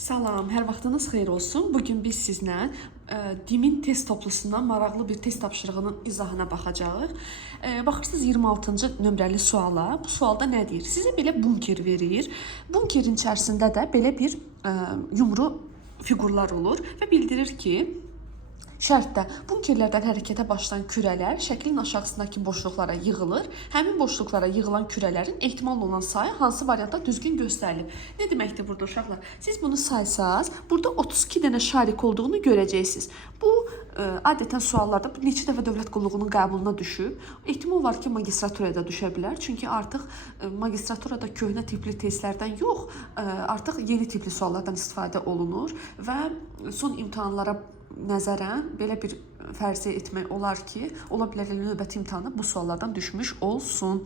Salam, hər vaxtınız xeyir olsun. Bugün biz sizlə DİM-in test toplusundan maraqlı bir test tapşırığının izahına baxacağıq. Baxırsınız 26-cı nömrəli suala. Bu sualda nə deyir? Sizə belə bunker verir. Bunkerin içərisində də belə bir yumru fiqurlar olur və bildirir ki, şərtdə bunkerlərdən hərəkətə başlayan kürələr şəklin aşağısındakı boşluqlara yığılır. Həmin boşluqlara yığılan kürələrin ehtimal olunan sayı hansı variantda düzgün göstərilib? Nə deməkdir burada uşaqlar? Siz bunu saysaz, burada 32 dənə şarik olduğunu görəcəksiniz. Bu adətən suallarda neçə dəfə dövlət qulluğunun qəbuluna düşüb. Ehtimal var ki, magistraturaya da düşə bilər. Çünki artıq magistraturada köhnə tipli testlərdən yox, artıq yeni tipli suallardan istifadə olunur və son imtahanlara nəzərən belə bir fərziyyə etmək olar ki, ola bilər növbəti imtahanda bu suallardan düşmüş olsun.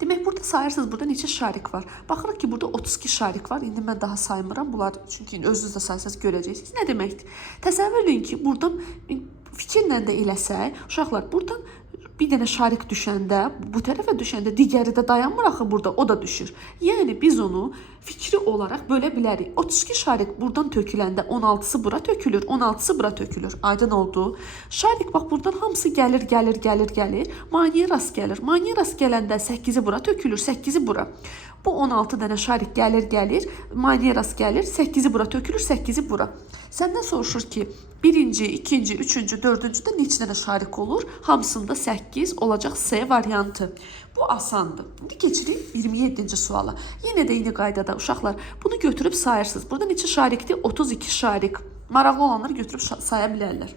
Demək, burada sayırsınız, burada neçə şarik var? Baxırıq ki, burada 32 şarik var. İndi mən daha saymıram. Bunlar çünki özünüz də saysanız görəcəksiniz. Nə deməkdir? Təsəvvür edin ki, buradan fikirlə də eləsək, uşaqlar, buradan bir dənə şarik düşəndə, bu tərəfə düşəndə digəri də dayanmır axı burada, o da düşür. Yəni biz onu fikri olaraq bölə bilərik. 32 şarik buradan töküləndə 16-sı bura tökülür, 16-sı bura tökülür. Aydın oldu. Şarik bax buradan hamısı gəlir, maneəyə rast gəlir. Maneəyə rast gələndə 8-i bura tökülür, 8-i bura. Bu 16 dənə şarik gəlir, maneəyə rast gəlir, 8-i bura tökülür, 8-i bura. Səndən soruşur ki, birinci, ikinci, üçüncü, dördüncüdə neçə dənə şarik olur? Hamısında 8 olacaq C variantı. Bu asandır. İndi keçirik 27-ci suala. Yenə də eyni qaydada uşaqlar bunu götürüb sayırsınız. Burada neçə şarikdir? 32 şarik. Maraqlı olanlar götürüb saya bilərlər.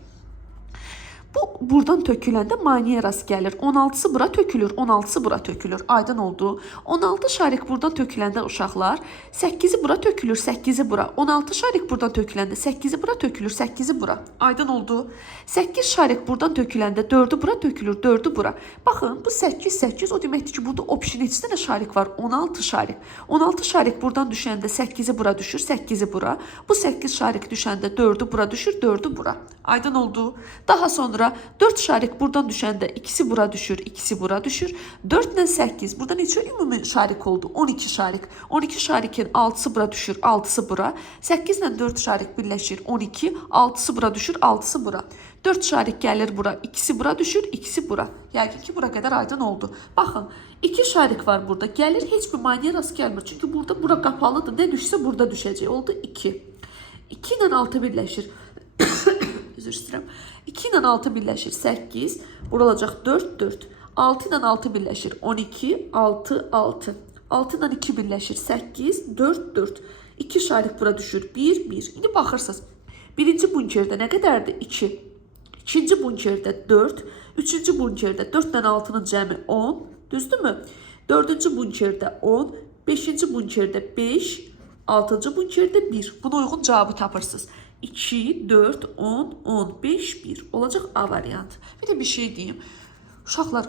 Bu buradan töküləndə maneəyə rast gəlir. 16-sı bura tökülür, 16-sı bura tökülür. Aydın oldu. 16 şarik buradan töküləndə uşaqlar 8-i bura tökülür, 8-i bura. 16 şarik buradan töküləndə 8-i bura tökülür, 8-i bura. Aydın oldu. 8 şarik buradan töküləndə 4-ü bura tökülür, 4-ü bura. Baxın, bu 8 o deməkdir ki, burada option neçə dənə şarik var? 16 şarik. 16 şarik buradan düşəndə 8-i bura düşür, 8-i bura. Bu 8 şarik düşəndə 4-ü bura düşür, 4-ü bura. Aydın oldu. Daha sonra 4 şarik buradan düşəndə ikisi bura düşür, ikisi bura düşür. 4 ilə 8. Burada neçə ümumi şarik oldu? 12 şarik. 12 şarikin 6-sı bura düşür, 6-sı bura. 8 ilə 4 şarik birləşir, 12. 6-sı bura düşür, 6-sı bura. 4 şarik gəlir bura, ikisi bura düşür, ikisi bura. Yəqin ki, bura qədər aydın oldu. Baxın, 2 şarik var burada. Gəlir, heç bir maneəyə rast gəlmir. Çünki burada bura qapalıdır. Nə düşsə burada düşəcək. Oldu 2. 2 ilə 6 birləşir. Üzr istəyirəm. 2 ilə 6 birləşir 8. Bura olacaq 4, 4. 6 ilə 6 birləşir 12, 6, 6. 6 ilə 2 birləşir 8, 4, 4. 2 şarik bura düşür 1, 1. İndi baxırsınız. Birinci bunkerdə nə qədərdir? 2. İkinci bunkerdə 4. Üçüncü bunkerdə 4 ilə 6-nın cəmi 10. Düzdürmü? Dördüncü bunkerdə 10. Beşinci bunkerdə 5. Altıncı bunkerdə 1. Buna uyğun cavabı tapırsınız. 2, 4, 10, 15, 1 olacaq A variantı. Bir də bir şey deyim. Uşaqlar,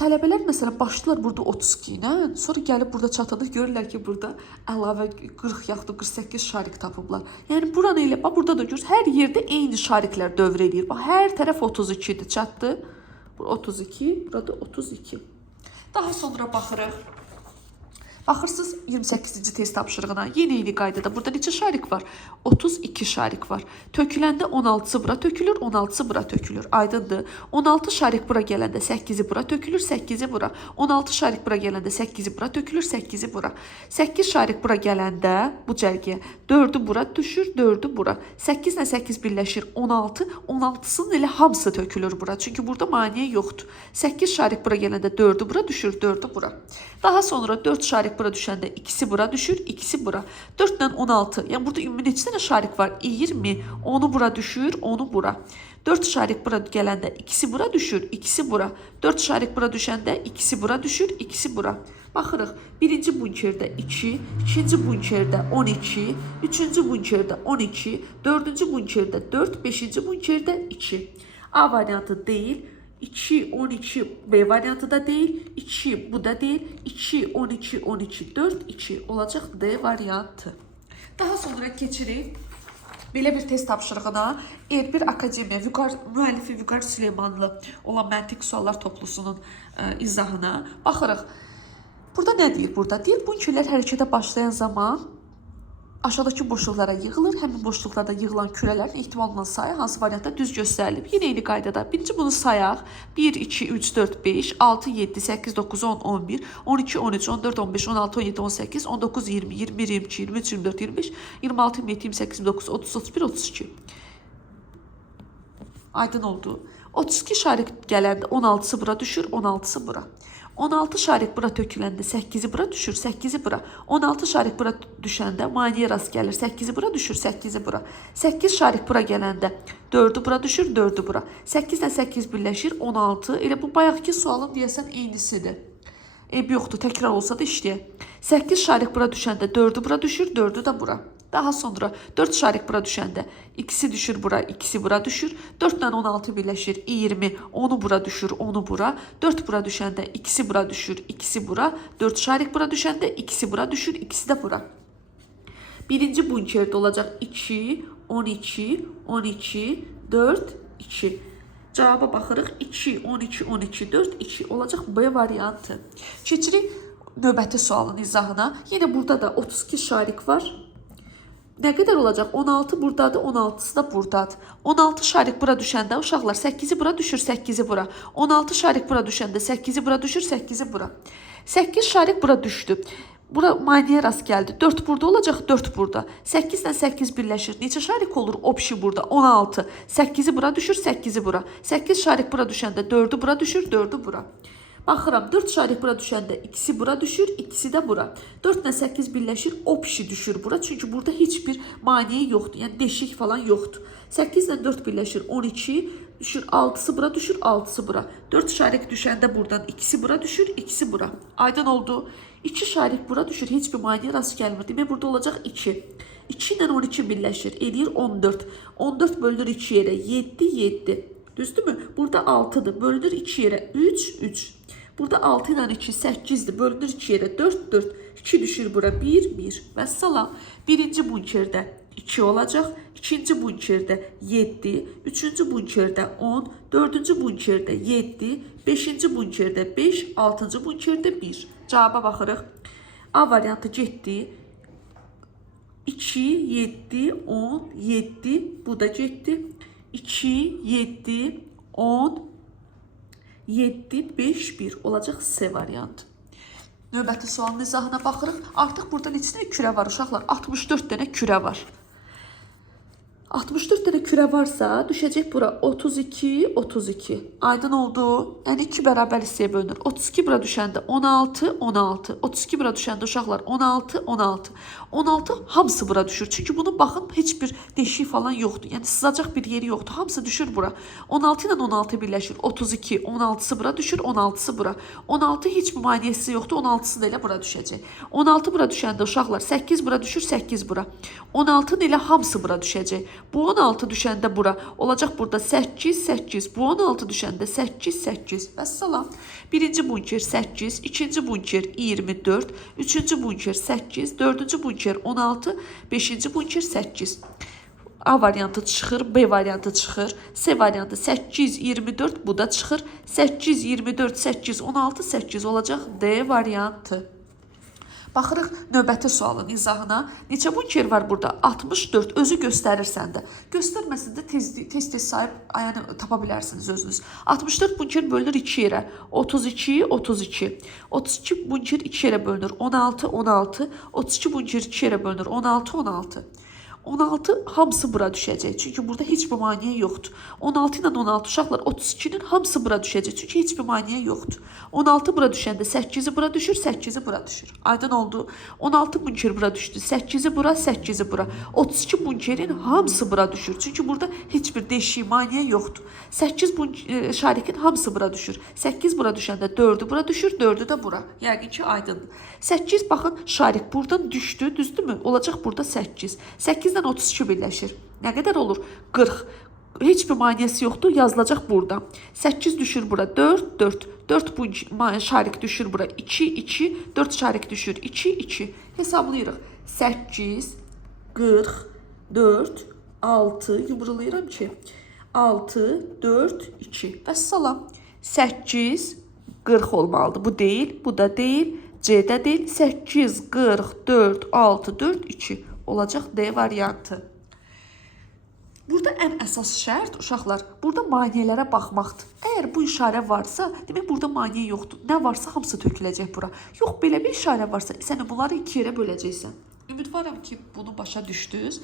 tələbələr məsələn başlayırlar burada 32 ilə, sonra gəlib burada çatanda görürlər ki, burada əlavə 40 yaxud da 48 şarik tapıblar. Yəni buranı elə, burada da görürsünüz, hər yerdə eyni şariklər dövr edir. Bax, hər tərəf 32-dir, çatdı. Bura 32, burada 32. Daha sonra baxırıq. Baxırsınız 28-ci test tapşırığına. Yeni qaydada burada neçə şarik var? 32 şarik var. Töküləndə 16-sı bura tökülür, 16-sı bura tökülür. Aydındır. 16 şarik bura gələndə 8-i bura tökülür, 8-i bura. 16 şarik bura gələndə 8-i bura tökülür, 8-i bura. 8 şarik bura gələndə bu cərgəyə 4-ü bura düşür, 4-ü bura. 8 ilə 8 birləşir 16. 16-sının elə hamısı tökülür bura. Çünki burada maneə yoxdur. 8 şarik bura gələndə 4-ü bura düşür, 4-ü bura. Daha sonra 4 şarik bura düşəndə ikisi bura düşür, ikisi bura. 4 ilə 16. Yəni burada ümumi neçə dənə şarik var? 20. 10-u bura düşür, 10-u bura. 4 şarik bura gələndə ikisi bura düşür, ikisi bura. 4 şarik bura düşəndə ikisi bura düşür, ikisi bura. Baxırıq. Birinci bunkerdə 2, ikinci bunkerdə 12, üçüncü bunkerdə 12, dördüncü bunkerdə 4, beşinci bunkerdə 2. A variantı deyil. 2, 12 B variantı da değil. 2 bu da değil. 2, 12, 12, 4, 2 olacaq D variantı. Daha sonra keçirik belə bir test tapşırığına. Elbir Akademiya müəllifi Vüqar Süleymanlı olan məntiq suallar toplusunun izahına baxırıq. Burada nə deyir? Burada deyir bunkerlər hərəkətə başlayan zaman aşağıdakı boşluqlara yığılır. Həmin boşluqlarda yığılan kürələrin ehtimal olunan sayı hansı variantda düz göstərilib? Yenə eyni qaydada. Birinci bunu sayaq. 1, 2, 3, 4, 5, 6, 7, 8, 9, 10, 11, 12, 13, 14, 15, 16, 17, 18, 19, 20, 21, 22, 23, 24, 25, 26, 27, 28, 29, 30, 31, 32. Aydın oldu. 32 şarik gələndə 16'sı bura düşür, 16'sı bura. 16 şarik bura töküləndə 8'i bura düşür, 8'i bura. 16 şarik bura düşəndə maneəyə rast gəlir, 8'i bura düşür, 8'i bura. 8 şarik bura gələndə 4'ü bura düşür, 4'ü bura. 8 ilə 8 birləşir, 16. Elə bu bayaqki sualın deyəsən eynisidir. Yoxdur, təkrar olsa da işləyək. 8 şarik bura düşəndə 4'ü bura düşür, 4'ü də bura. Daha sonra 4 şarik bura düşəndə ikisi düşür bura, ikisi bura düşür. 4 ilə 16 birləşir, 20. 10'u bura düşür, 10'u bura. 4 bura düşəndə ikisi bura düşür, ikisi bura. 4 şarik bura düşəndə ikisi bura düşür, ikisi də bura. Birinci bunkerde olacaq 2, 12, 12, 4, 2. Cavaba baxırıq. 2, 12, 12, 4, 2 olacaq B variantı. Keçirik növbəti sualın izahına. Yenə burada da 32 şarik var. Nə qədər olacaq? 16 buradadır, 16'sı da buradadır. 16 şarik bura düşəndə uşaqlar 8'i bura düşür, 8'i bura. 16 şarik bura düşəndə 8'i bura düşür, 8'i bura. 8 şarik bura düşdü. Bura maneəyə rast gəldi. 4 burada olacaq, 4 burada. 8 ilə 8 birləşir. Neçə şarik olur? Opşi burada 16. 8'i bura düşür, 8'i bura. 8 şarik bura düşəndə 4'ü bura düşür, 4'ü bura. Baxıram 4 şarik bura düşəndə ikisi bura düşür, ikisi də bura. 4 ilə 8 birləşir, opşi düşür bura. Çünki burada heç bir maneə yoxdur. Yəni deşik falan yoxdur. 8 ilə 4 birləşir, 12 düşür, 6'sı bura düşür, 6'sı bura. 4 şarik düşəndə buradan ikisi bura düşür, ikisi bura. Aydın oldu. 2 şarik bura düşür, heç bir maneə rast gəlmir. Demək burada olacaq 2. 2 ilə 12 birləşir, eləyir 14. 14 bölünür 2 yerə, 7, 7. Düzdürmü? Burada 6'dır, bölünür 2 yerə, 3, 3. Burada 6 ilə 2, 8'dir, bölünür 2 yerə, 4, 4. 2 düşür bura, 1, 1. Vəssalam. Birinci bunkerdə 2 olacaq, ikinci bunkerdə 7, üçüncü bunkerdə 10, dördüncü bunkerdə 7, beşinci bunkerdə 5, altıncı bunkerdə 1. Cavaba baxırıq. A variantı getdi. 2, 7, 10, 7. Bu da getdi. 2, 7, 10, 7, 5, 1 olacaq C variantı. Növbəti sualın izahına baxırıq. Artıq burada neçə dənə kürə var uşaqlar? 64 dənə kürə var. 64 dənə kürə varsa düşəcək bura 32, 32. Aydın oldu. Yəni 2 bərabər hissəyə bölünür. 32 bura düşəndə 16, 16. 32 bura düşəndə uşaqlar 16, 16. 16 hamısı bura düşür. Çünki bunun baxın heç bir deşik falan yoxdur. Yəni sızacaq bir yeri yoxdur. Hamısı düşür bura. 16 ilə 16 birləşir. 32, 16'sı bura düşür, 16'sı bura. 16 heç bir maneəsi yoxdur. 16'sı da elə bura düşəcək. 16 bura düşəndə uşaqlar 8 bura düşür, 8 bura. 16'nın elə hamısı bura düşəcək. Bu 16 düşəndə bura olacaq burada 8, 8. Bu 16 düşəndə 8, 8. Vəssalam. Birinci bunker 8, ikinci bunker 24, üçüncü bunker 8, dördüncü bunker 16, beşinci bunker 8. A variantı çıxır, B variantı çıxır, C variantı 8, 24 bu da çıxır. 8, 24, 8, 16, 8 olacaq D variantı. Baxırıq növbəti sualın izahına. Neçə bunker var burada? 64. Özü göstərirsən də. Göstərməsin də tez-tez sayıb yəni tapa bilərsiniz özünüz. 64 bunker bölünür 2 yerə. 32, 32. 32 bunker 2 yerə bölünür. 16, 16. 32 bunker 2 yerə bölünür. 16, 16. 16 hamısı bura düşəcək. Çünki burada heç bir maneə yoxdur. 16 ilə 16 uşaqlar 32'nin hamısı bura düşəcək. Çünki heç bir maneə yoxdur. 16 bura düşəndə 8'i bura düşür, 8'i bura düşür. Aydın oldu. 16 bunker bura düşdü. 8'i bura, 8'i bura. 32 bunkerin hamısı bura düşür. Çünki burada heç bir deşik maneə yoxdur. 8 şarikin hamısı bura düşür. 8 bura düşəndə 4'ü bura düşür, 4'ü də bura. Yəqin ki aydındır. 8 baxın şarik buradan düşdü, düzdürmü? Olacaq burada 8. 8 ilə 32 birləşir. Nə qədər olur? 40. Heç bir maneəsi yoxdur, yazılacaq burada. 8 düşür bura, 4, 4. 4 bu şarik düşür bura, 2, 2. 4 şarik düşür, 2, 2. Hesablayırıq. 8, 40, 4, 6. Yumrulayıram ki. 6, 4, 2. Vəssalam. 8, 40 olmalıdır. Bu deyil, bu da deyil. C'də deyil. 8, 40, 4, 6, 4, 2. olacaq D variantı. Burada ən əsas şərt uşaqlar, burada maneələrə baxmaqdır. Əgər bu işarə varsa, demək burada maneə yoxdur. Nə varsa hamısı töküləcək bura. Yox, belə bir işarə varsa, sən bunları 2 yerə böləcəksən. Ümidvaram ki, bunu başa düşdünüz.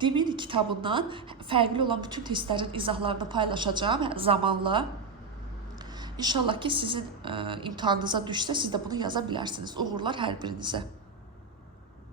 Demin kitabından fərqli olan bütün testlərin izahlarını paylaşacağım zamanla. İnşallah ki, sizin imtahanınıza düşsə, siz də bunu yaza bilərsiniz. Uğurlar hər birinizə.